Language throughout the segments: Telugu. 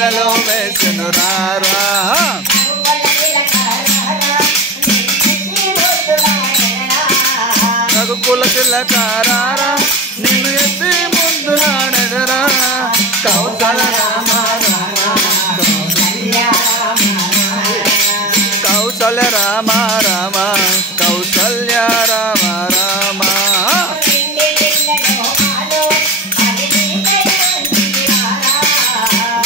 మెడలో వేసెను రారా రఘుకుల తిలకారారా నిన్ను ఎత్తి ముందులాడెదరా కౌసల రామ కౌసల్య రామ రామ కౌసల్య రామ రామ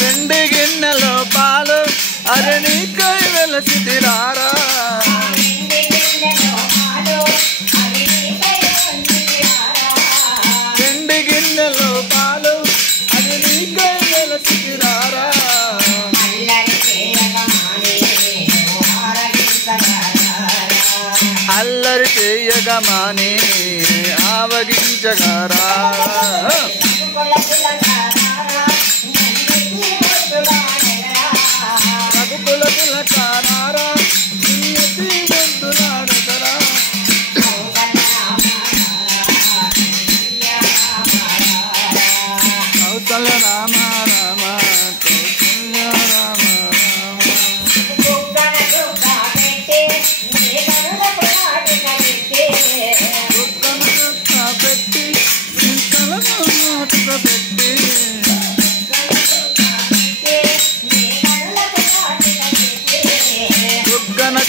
వెండి గిన్నెలో పాలు అరే నీకై వెలసిదిరారా వెండి గిన్నెలో పాలు అరే నీకై వెలసిదిరారా అల్లరి చేయగా మాని ఆవగించగారా రఘుకుల తిలకారారా నిన్నెత్తి ముందులాడెదరా కౌసల్య రామ రామ కౌసల్య రామ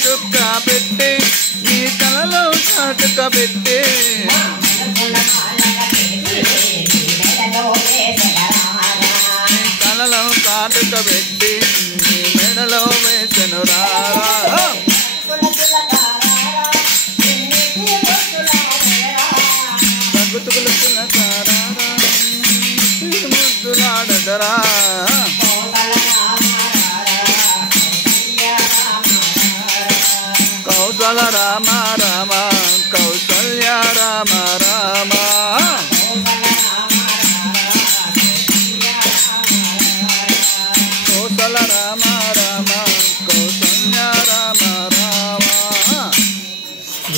చుక్క పెట్టి నీ కలలో చాటుక పెట్టి కలలో చాటుక పెట్టి నీ మెడలో వేసెను రారా రఘుకుల తిలకారారా ముద్దులాడెదరా కౌసల రామ రామ